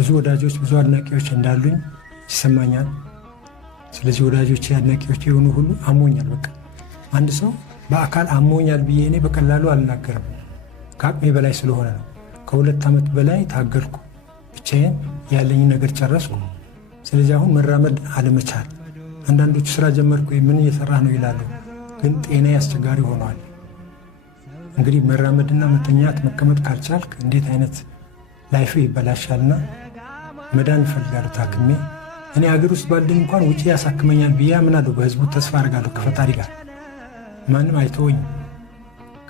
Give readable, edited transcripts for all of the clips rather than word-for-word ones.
ብዙ ወዳጆች ብዙ አድናቂዎች እንዳሉኝ ይሰማኛል። ስለዚህ ወዳጆቼ አድናቂዎች የሆኑ ሁሉ አሞኛል። በቃ አንድ ሰው በአካል አሞኛል ብዬ እኔ በቀላሉ አልናገርም። ከአቅሜ በላይ ስለሆነ ነው። ከ2 ዓመት በላይ ታገልኩ። ብቻዬን ያለኝ ነገር ጨረስኩ። ስለዚህ አሁን መራመድ አለመቻል። አንዳንዶቹ ስራ ጀመርኩ ምን እየሰራህ ነው ይላሉ። ግን ጤና አስቸጋሪ ሆነዋል። እንግዲህ መራመድና መተኛት መቀመጥ ካልቻልክ እንዴት አይነት ላይፍ ይበላሻልና መዳን እፈልጋለሁ ታክሜ። እኔ አገር ውስጥ ባልድን እንኳን ውጪ ያሳክመኛል ብዬ አምናለሁ። በህዝቡ ተስፋ አድርጋለሁ ከፈጣሪ ጋር። ማንም አይተወኝ።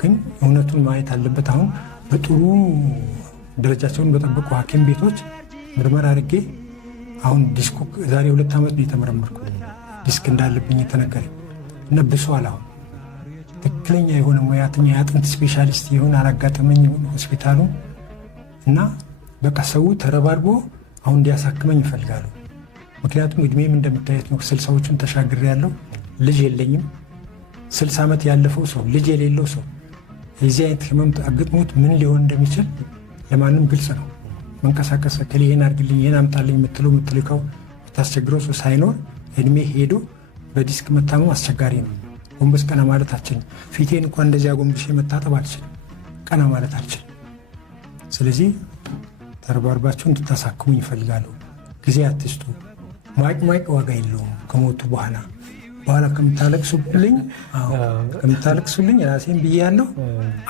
ግን እውነቱን ማየት አለበት። አሁን በጥሩ ደረጃቸውን በጠበቁ ሐኪም ቤቶች ምርመራ አድርጌ አሁን ዲስኩ ዛሬ 2 ዓመት ነው የተመረመርኩት። ዲስክ እንዳለብኝ የተነገረኝ እና ብሷል። አሁን ትክክለኛ የሆነ ሙያተኛ የአጥንት ስፔሻሊስት የሆነ አላጋጠመኝ ሆስፒታሉ እና በቃ ሰው ተረባርቦ አሁን እንዲያሳክመኝ ይፈልጋሉ። ምክንያቱም እድሜም እንደምታየት ነው። 60ዎቹን ተሻግሬ ያለው ልጅ የለኝም። 60 ዓመት ያለፈው ሰው ልጅ የሌለው ሰው የዚህ አይነት ህመም አግጥሞት ምን ሊሆን እንደሚችል ለማንም ግልጽ ነው። መንቀሳቀስ ከሊ ይሄን አድርግልኝ ይሄን አምጣልኝ የምትልከው የምታስቸግረው ሰው ሳይኖር እድሜ ሄዶ በዲስክ መታመም አስቸጋሪ ነው። ጎንበስ ቀና ማለት አልችልም። ፊቴን እንኳን እንደዚያ ጎንበስ መታጠብ አልችልም። ቀና ማለት አልችልም። ስለዚህ ተረባርባችሁ እንድታሳክሙኝ ይፈልጋሉ። ጊዜ አትስጡ። ማይቅ ዋጋ የለውም። ከሞቱ በኋላ ከምታለቅሱልኝ ራሴን ብያለሁ።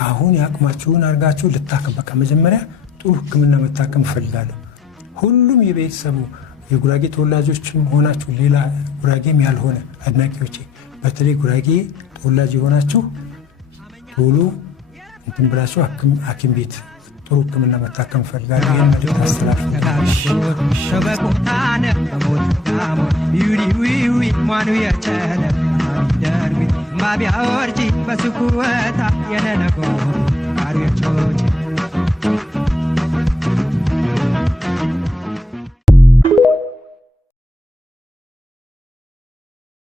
አሁን ያቅማችሁን አድርጋችሁ ልታከም። በቃ መጀመሪያ ጥሩ ሕክምና መታከም እፈልጋለሁ። ሁሉም የቤተሰቡ የጉራጌ ተወላጆችም ሆናችሁ ሌላ ጉራጌም ያልሆነ አድናቂዎቼ፣ በተለይ ጉራጌ ተወላጅ የሆናችሁ ቶሎ እንትን ብላችሁ ሐኪም ቤት ጥሩ ሕክምና መታከም እፈልጋለሁ። ይህን መልዕክት አስተላልፉ። ማቢያ ወርጂ በስኩወታ